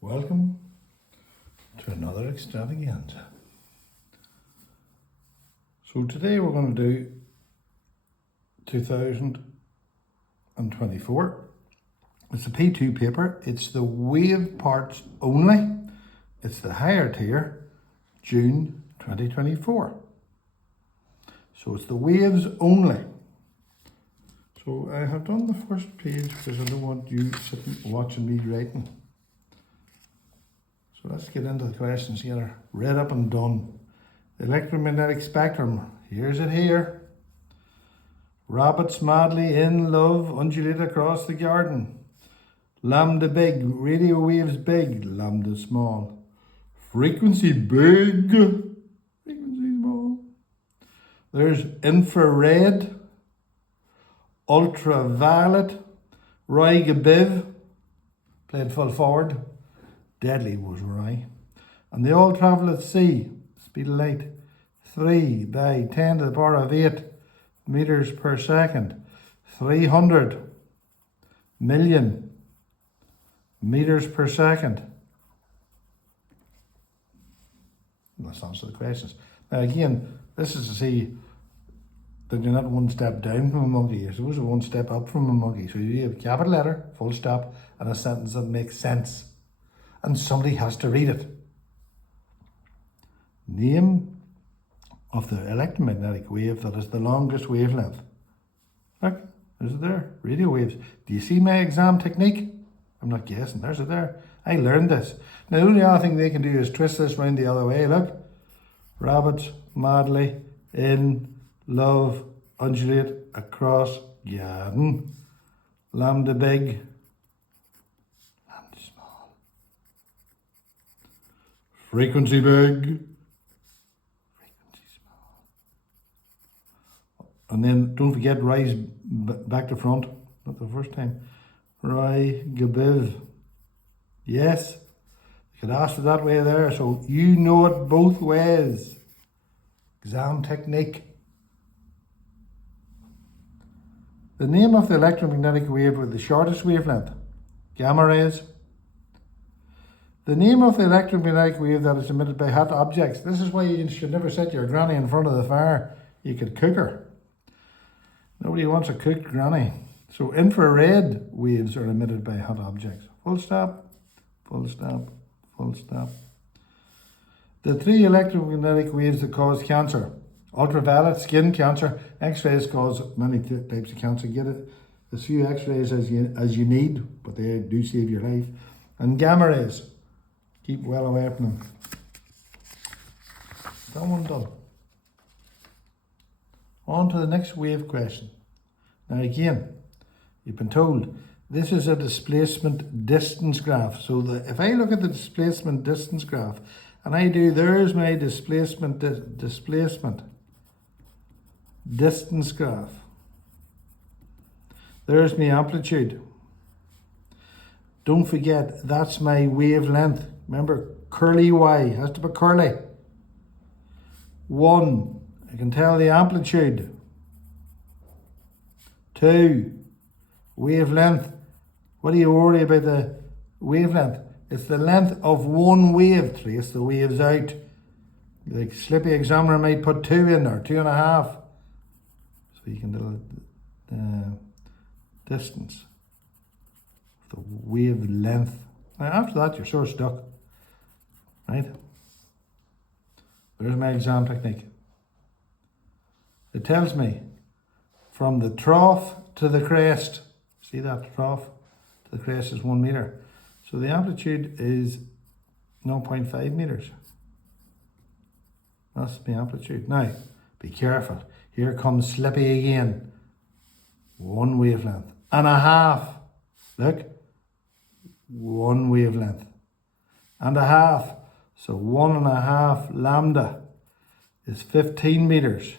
Welcome to another extravaganza. So today we're going to do 2024. It's a P2 paper. It's the wave parts only. It's the higher tier, June 2024. So it's the waves only. So I have done the first page because I don't want you sitting watching me writing. So let's get into the questions here. Read up and done. The electromagnetic spectrum. Here's it here. Rabbits madly in love undulate across the garden. Lambda big, radio waves big, lambda small. Frequency big, frequency small. There's infrared, ultraviolet, Roy Gabiv, played full forward. Deadly was Roy. And they all travel at sea, speed of light, 3 by 10 to the power of 8 meters per second, 300 million meters per second. Let's answer the questions. Now again, this is to see that you're not one step down from a monkey, you're supposed to one step up from a monkey. So you have a capital letter, full stop, and a sentence that makes sense. And somebody has to read it. Name of the electromagnetic wave that is the longest wavelength. Look, there's it there. Radio waves. Do you see my exam technique? I'm not guessing. There's it there. I learned this. Now the only other thing they can do is twist this round the other way. Look. Rabbits madly in love undulate across garden. Lambda big. Lambda small. Frequency big. And then don't forget rise back to front, not the first time. Roy Gabiv. Yes, you could ask it that way there, so you know it both ways. Exam technique. The name of the electromagnetic wave with the shortest wavelength. Gamma rays. The name of the electromagnetic wave that is emitted by hot objects. This is why you should never set your granny in front of the fire. You could cook her. Nobody wants a cooked granny. So infrared waves are emitted by hot objects. Full stop, full stop, full stop. The 3 electromagnetic waves that cause cancer. Ultraviolet, skin cancer. X-rays cause many types of cancer. Get it as few X-rays as you need, but they do save your life. And gamma rays. Keep well away from them. That one done. On to the next wave question. Now again, you've been told this is a displacement distance graph. So if I look at the displacement distance graph and I do, there's my displacement distance graph. There's my amplitude. Don't forget, that's my wavelength. Remember, curly Y, has to be curly. 1. I can tell the amplitude. 2, wavelength. What do you worry about the wavelength? It's the length of one wave. Trace the waves out. The slippy examiner might put 2 in there, 2.5. So you can do the distance, the wavelength. Now after that, you're sort of stuck, right? There's my exam technique. It tells me from the trough to the crest. See that trough to the crest is 1 meter. So the amplitude is 0.5 meters. That's the amplitude. Now, be careful. Here comes slippy again. 1 wavelength and a half. Look. 1 wavelength and a half. So 1.5 lambda is 15 meters.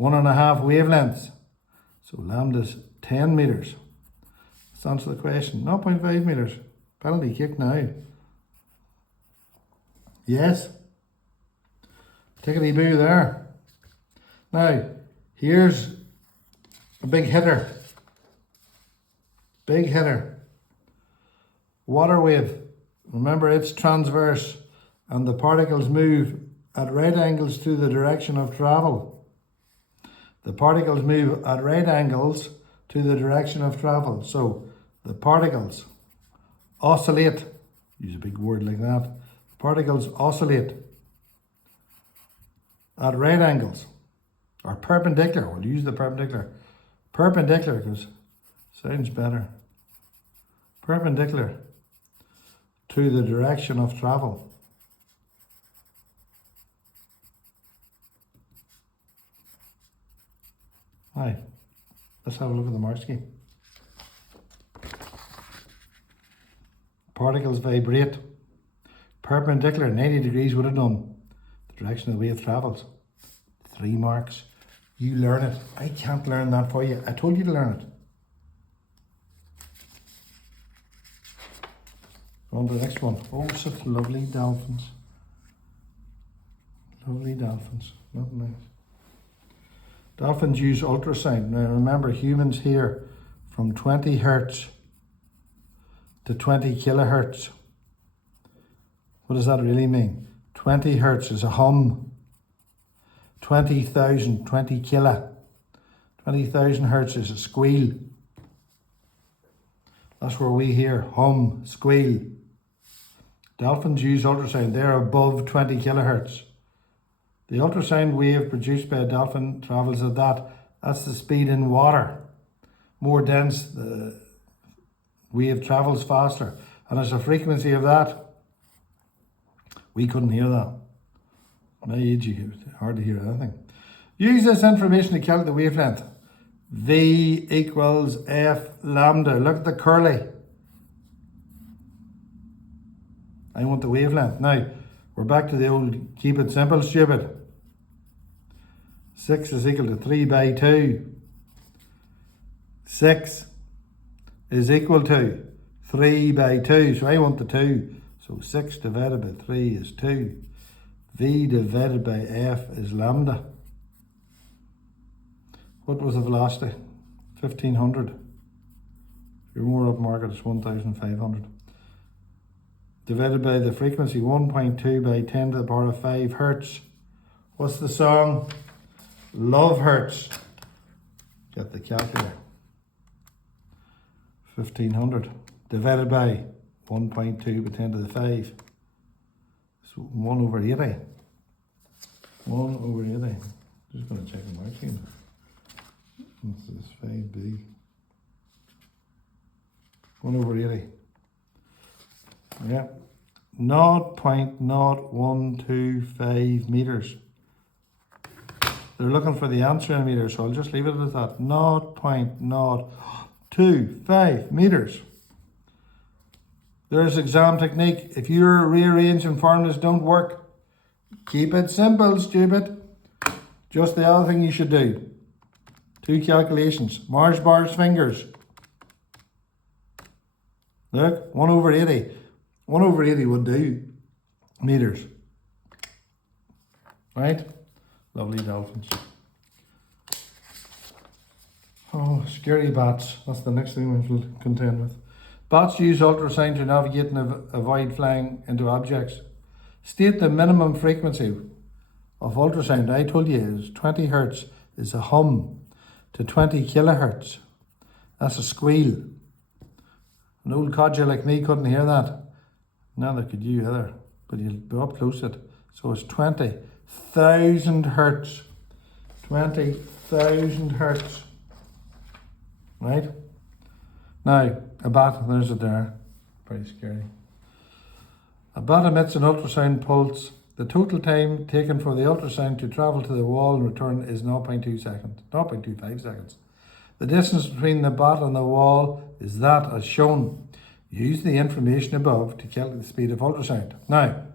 1.5 wavelengths. So lambda's 10 meters. Let's answer the question. 0.5 meters. Penalty kick now. Yes. Tickety boo there. Now, here's a big hitter. Big hitter. Water wave. Remember, it's transverse and the particles move at right angles to the direction of travel. The particles move at right angles to the direction of travel. So the particles oscillate. Use a big word like that. Particles oscillate at right angles or perpendicular. We'll use the perpendicular. Perpendicular because sounds better. Perpendicular to the direction of travel. Right, let's have a look at the mark scheme. Particles vibrate. Perpendicular, 90 degrees would have done the direction of the wave travels. 3 marks. You learn it. I can't learn that for you. I told you to learn it. On to the next one. Oh, such lovely dolphins. Lovely dolphins. Not nice. Dolphins use ultrasound. Now remember, humans hear from 20 hertz to 20 kilohertz. What does that really mean? 20 hertz is a hum. 20,000, 20 kilo. 20,000 hertz is a squeal. That's where we hear hum, squeal. Dolphins use ultrasound. They're above 20 kilohertz. The ultrasound wave produced by a dolphin travels at that. That's the speed in water. More dense, the wave travels faster. And it's a frequency of that. We couldn't hear that. At my age, you could hardly hear anything. Use this information to calculate the wavelength. V equals F lambda. Look at the curly. I want the wavelength. Now, we're back to the old keep it simple, stupid. 6 is equal to 3 by 2. 6 is equal to 3 by 2. So I want the 2. So 6 divided by 3 is 2. V divided by F is lambda. What was the velocity? 1500. If you're more upmarket, it's 1500. Divided by the frequency, 1.2 by 10 to the power of 5 hertz. What's the song? Love Hurts. Get the calculator. 1500 divided by 1.2 by 10 to the 5. So 1 over 80. 1 over 80. Just going to check the mark scheme. This is 5b. 1 over 80. Yeah. 0.0125 meters. They're looking for the answer in meters, so I'll just leave it at that. 0.025 meters. There's exam technique. If you're rearranging formulas don't work, keep it simple, stupid. Just the other thing you should do. 2 calculations. Mars bars fingers. Look, 1 over 80. 1 over 80 would do meters. Right? Lovely dolphins. Oh, scary bats. That's the next thing we'll contend with. Bats use ultrasound to navigate and avoid flying into objects. State the minimum frequency of ultrasound. I told you is 20 hertz is a hum to 20 kilohertz. That's a squeal. An old codger like me couldn't hear that. Neither could you either, but you'll be up close to it. So it's 20,000 hertz. 20,000 hertz. Right? Now, a bat, there's it there. Very scary. A bat emits an ultrasound pulse. The total time taken for the ultrasound to travel to the wall and return is 0.2 seconds, 0.25 seconds. The distance between the bat and the wall is that as shown. Use the information above to calculate the speed of ultrasound. Now,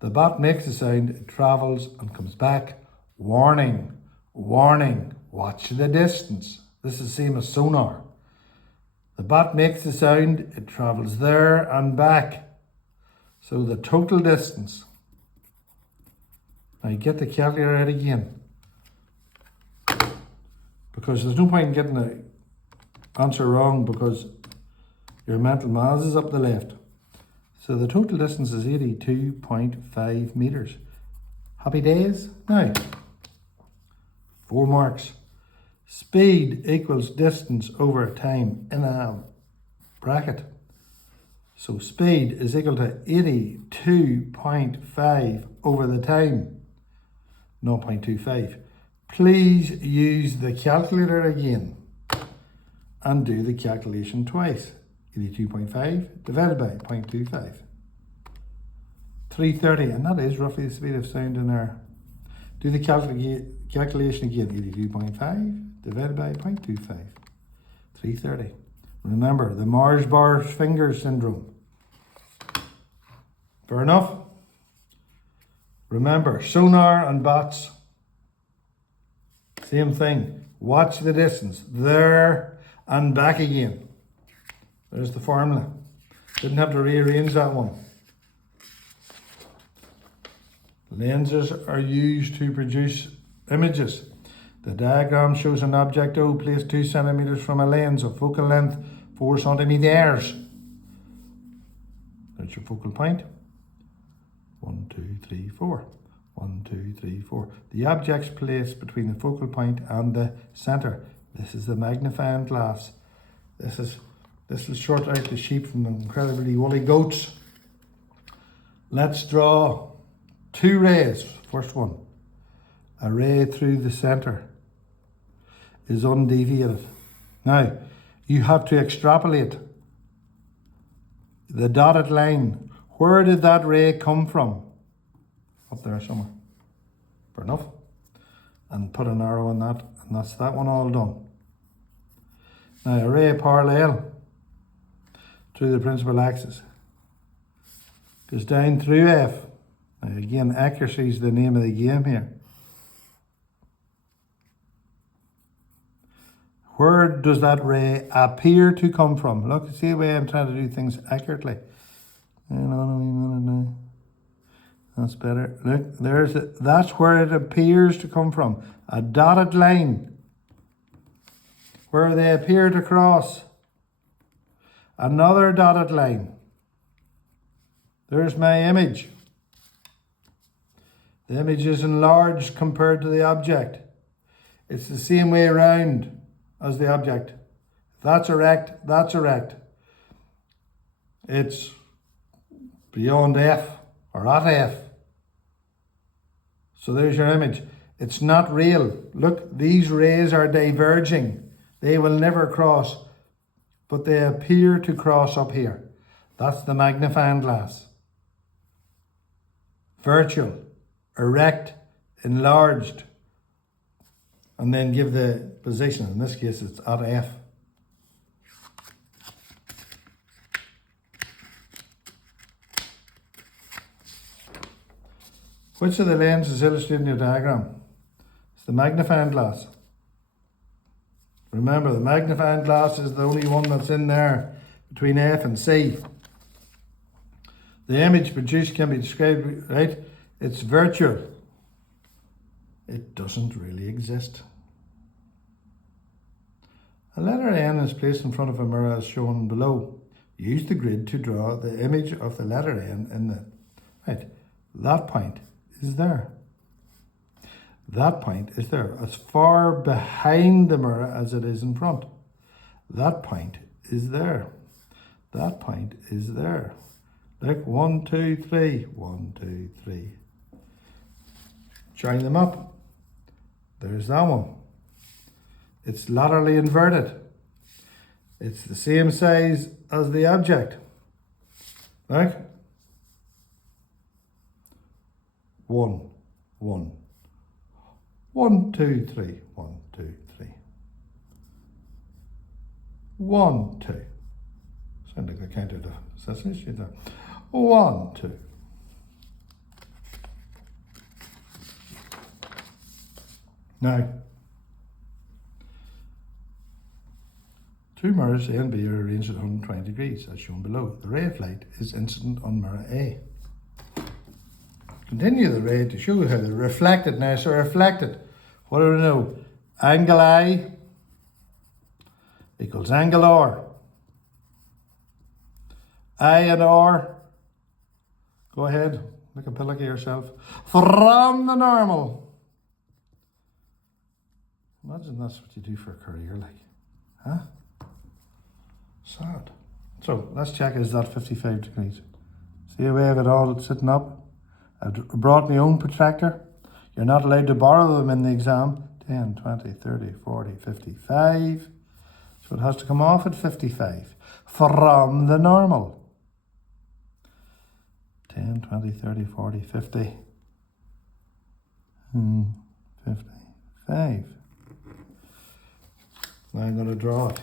the bat makes a sound, it travels and comes back. Warning, warning, watch the distance. This is the same as sonar. The bat makes the sound, it travels there and back. So the total distance. Now you get the calculator out again. Because there's no point in getting the answer wrong because Your mental mass is up the left. So the total distance is 82.5 metres. Happy days? Now, 4 marks. Speed equals distance over time in a bracket. So speed is equal to 82.5 over the time, 0.25. Please use the calculator again and do the calculation twice. 82.5 divided by 0.25. 330, and that is roughly the speed of sound in air. Do the calculation again. 82.5 divided by 0.25. 330. Remember, the Mars bar fingers syndrome. Fair enough? Remember, sonar and bots, same thing. Watch the distance. There and back again. There's the formula. Didn't have to rearrange that one. Lenses are used to produce images. The diagram shows an object O placed 2 centimeters from a lens of focal length 4 centimeters. That's your focal point. 1, 2, 3, 4. 1, 2, 3, 4. The object's placed between the focal point and the center. This is the magnifying glass. This will short out the sheep from the incredibly woolly goats. Let's draw 2 rays. First one. A ray through the center is undeviated. Now, you have to extrapolate the dotted line. Where did that ray come from? Up there somewhere. Fair enough. And put an arrow on that, and that's that one all done. Now, a ray parallel through the principal axis goes down through F. Now, again, accuracy is the name of the game here. Where does that ray appear to come from? Look, see the way I'm trying to do things accurately. That's better. Look, that's where it appears to come from. A dotted line. Where they appear to cross. Another dotted line. There's my image. The image is enlarged compared to the object. It's the same way around as the object. That's erect, that's erect. It's beyond F or at F. So there's your image. It's not real. Look, these rays are diverging. They will never cross, but they appear to cross up here. That's the magnifying glass. Virtual, erect, enlarged, and then give the position. In this case, it's at F. Which of the lenses illustrated in your diagram? It's the magnifying glass. Remember, the magnifying glass is the only one that's in there between F and C. The image produced can be described, right? It's virtual. It doesn't really exist. A letter N is placed in front of a mirror as shown below. Use the grid to draw the image of the letter N in the... Right, that point is there. That point is there, as far behind the mirror as it is in front. That point is there. That point is there. Like 1, 2, 3. 1, 2, 3. Join them up. There's that one. It's laterally inverted. It's the same size as the object. Like 1, 1. 1, 2, 3. 1, 2, 3. 1, 2. Sound like a counter to Sesame Street there. 1, 2. Now, 2 mirrors A and B are arranged at 120 degrees, as shown below. The ray of light is incident on mirror A. Continue the ray to show how they're reflected. Now, so reflected, what do we know? Angle I equals angle R. I and R. Go ahead, make a pillow of yourself. From the normal. Imagine that's what you do for a career, like. Huh? Sad. So let's check, is that 55 degrees? See a way of it all sitting up? I've brought my own protractor. You're not allowed to borrow them in the exam. 10, 20, 30, 40, 55. So it has to come off at 55. From the normal. 10, 20, 30, 40, 50. 55. Now I'm going to draw it.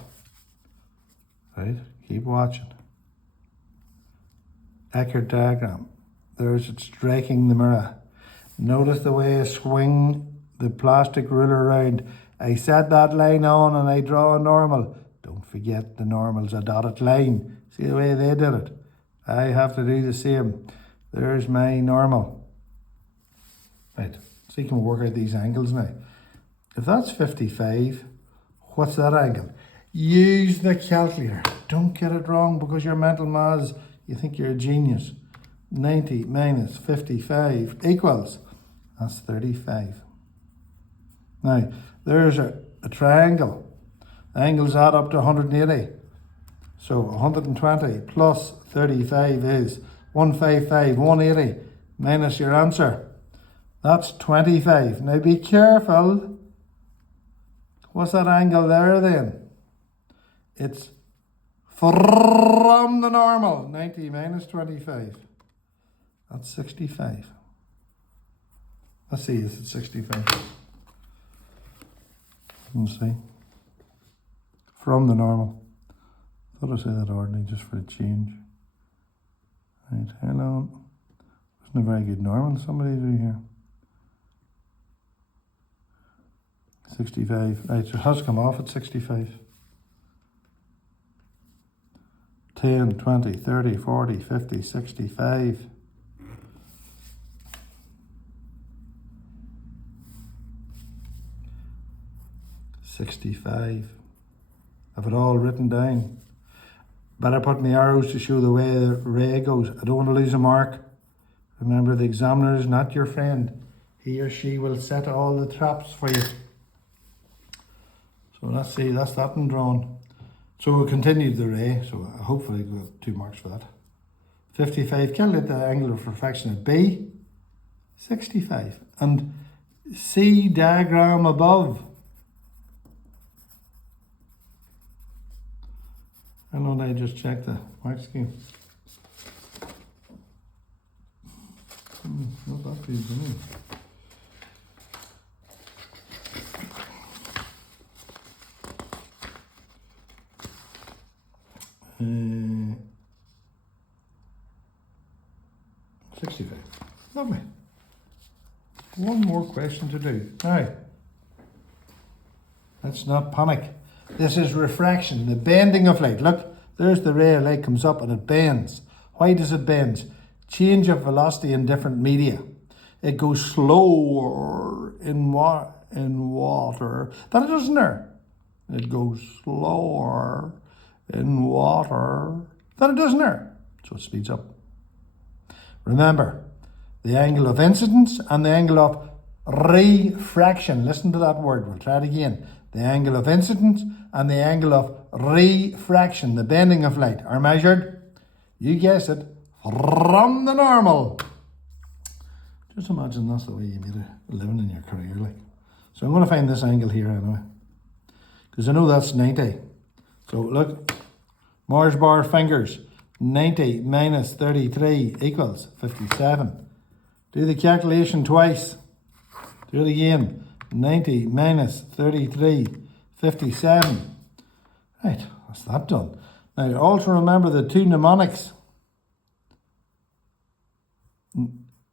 Right? Keep watching. Eckert diagram. There's it striking the mirror. Notice the way I swing the plastic ruler around. I set that line on and I draw a normal. Don't forget the normal's a dotted line. See the way they did it? I have to do the same. There's my normal. Right, so you can work out these angles now. If that's 55, what's that angle? Use the calculator. Don't get it wrong because your mental maths, you think you're a genius. 90 minus 55 equals, that's 35. Now, there's a triangle. The angles add up to 180. So 120 plus 35 is 155, 180 minus your answer. That's 25. Now be careful. What's that angle there then? It's from the normal. 90 minus 25. That's 65. Let's see, is it 65? Let's see. From the normal. Thought I said that ordinary just for a change. Right, hang on. Wasn't a very good normal somebody do here. 65. Right, so it has come off at 65. 10, 20, 30, 40, 50, 65. $65. Have it all written down. Better put my arrows to show the way the ray goes. I don't want to lose a mark. Remember, the examiner is not your friend. He or she will set all the traps for you. So let's see, that's that one drawn. So we'll continue the ray, so hopefully we'll have 2 marks for that. 55, calculate the angle of refraction at B. 65. And C diagram above. How long did I just check the mark scheme? Not that good, isn't it? Uh, 65. Lovely. One more question to do. Now, let's not panic. This is refraction, the bending of light. Look, there's the ray of light comes up and it bends. Why does it bend? Change of velocity in different media. It goes slower in water than it does in air. It goes slower in water than it does in air. So it speeds up. Remember, the angle of incidence and the angle of refraction. Listen to that word. We'll try it again. The angle of incidence and the angle of refraction, the bending of light, are measured, you guess it, from the normal. Just imagine that's the way you made a living in your career, like. So I'm going to find this angle here anyway, because I know that's 90. So look, Mars bar fingers, 90 minus 33 equals 57. Do the calculation twice. Do it again. 90 minus 33, 57. Right, that's that done. Now also remember the 2 mnemonics.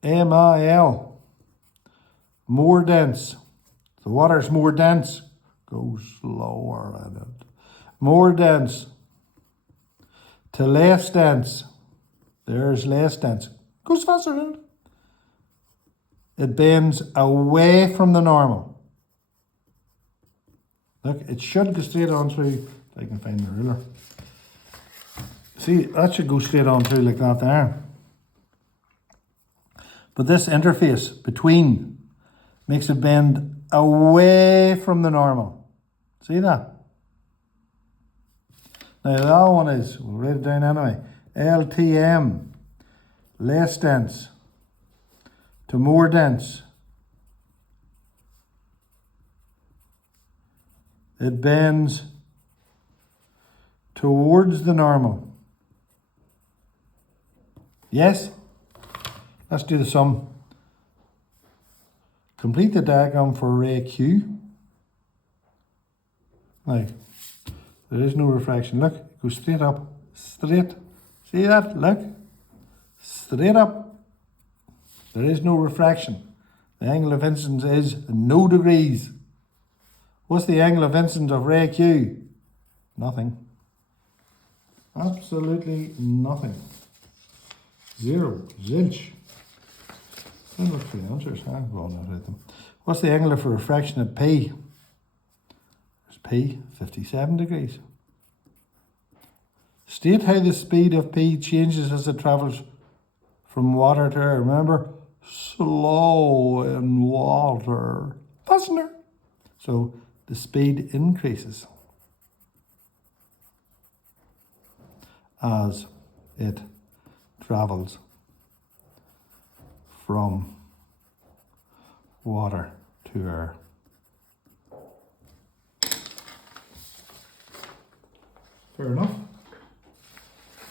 MIL. More dense. The water's more dense. Go slower at it. More dense. To less dense. There's less dense. Goes faster, isn't it? It bends away from the normal. Look, it should go straight on through. If I can find the ruler. See, that should go straight on through like that there. But this interface between makes it bend away from the normal. See that? Now the other one is, we'll write it down anyway, LTM, less dense to more dense. It bends towards the normal. Yes? Let's do the sum. Complete the diagram for ray Q. Now, there is no refraction. Look, it goes straight up. Straight. See that? Look. Straight up. There is no refraction. The angle of incidence is no degrees. What's the angle of incidence of ray Q? Nothing. Absolutely nothing. Zero. Zilch. I look for the answers. I'll not write them. What's the angle of refraction at P? There's P, 57 degrees. State how the speed of P changes as it travels from water to air. Remember, slow in water. Fastener. So the speed increases as it travels from water to air. Fair enough.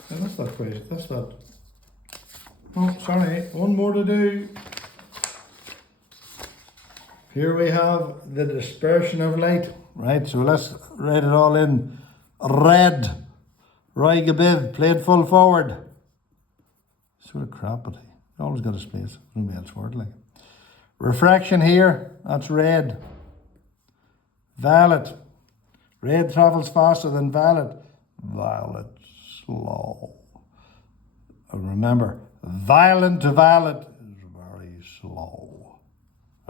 And that's that question. That's that. Oh, sorry. One more to do. Here we have the dispersion of light. Right, so let's write it all in red. Roy Gabiv played full forward. Sort of crap, but he always got his place. Nobody else for it, like. Refraction here, that's red. Violet. Red travels faster than violet. Violet, slow. And remember, violet to violet is very slow.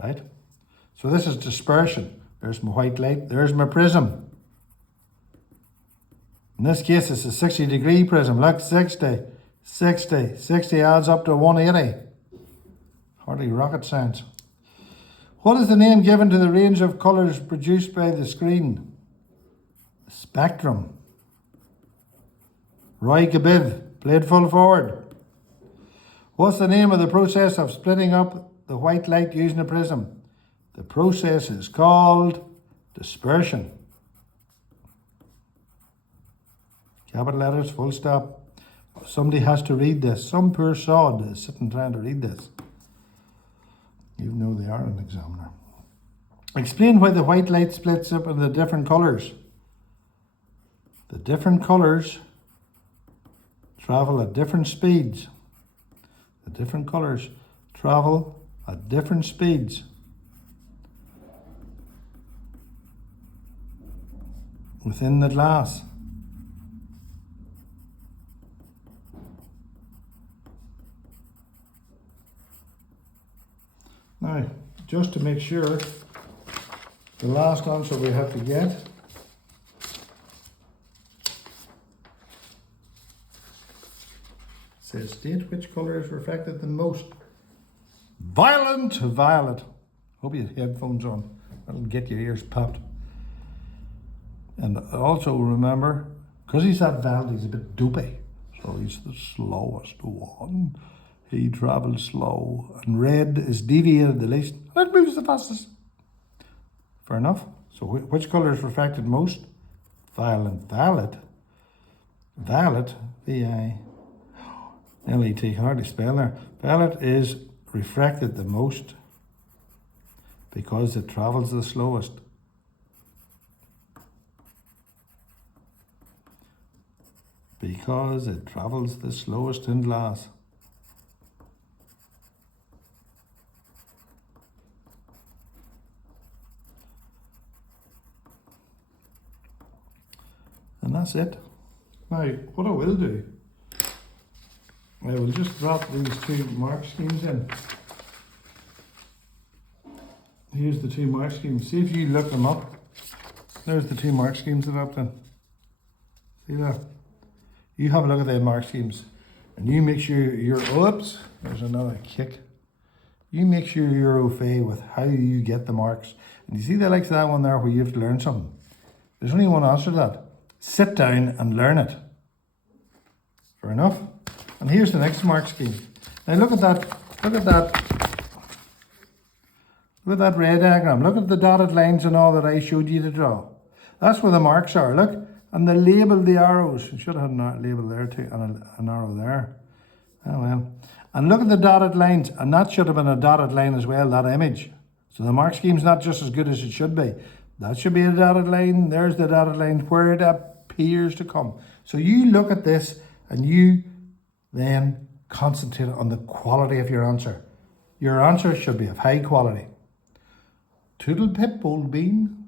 Right? So this is dispersion. There's my white light. There's my prism. In this case, it's a 60-degree prism. Look, 60. 60 adds up to 180. Hardly rocket science. What is the name given to the range of colours produced by the screen? Spectrum. Roy Gabiv played full forward. What's the name of the process of splitting up the white light using a prism? The process is called dispersion. Capital letters, full stop. Somebody has to read this. Some poor sod is sitting trying to read this, even though they are an examiner. Explain why the white light splits up into different colours. The different colours travel at different speeds. The different colours travel at different speeds. Within the glass. Now, just to make sure, the last answer we have to get says state which colour is refracted the most. Violet. Hope you have headphones on. That'll get your ears popped. And also remember, because he's that violet, he's a bit dopey. So he's the slowest one. He travels slow. And red is deviated the least. And it moves the fastest. Fair enough. So which colour is refracted most? Violet. Violet, V-I-L-E-T, can hardly spell there. Violet is refracted the most because it travels the slowest. Because it travels the slowest in glass. And that's it. Now, what I will do, I will just drop these two mark schemes in. Here's the two mark schemes. See if you look them up. There's the two mark schemes that I've done. See that? You have a look at the mark schemes and you make sure you're, oops, there's another kick. You make sure you're au fait with how you get the marks. And you see the likes of that one there where you have to learn something. There's only one answer to that. Sit down and learn it. Fair enough. And here's the next mark scheme. Now look at that, look at that. Look at that red diagram. Look at the dotted lines and all that I showed you to draw. That's where the marks are, look. And they labelled the arrows. You should have had a label there too, and an arrow there. Oh well. And look at the dotted lines, and that should have been a dotted line as well, that image. So the mark scheme's not just as good as it should be. That should be a dotted line. There's the dotted line where it appears to come. So you look at this and you then concentrate on the quality of your answer. Your answer should be of high quality. Toodle pip, old bean.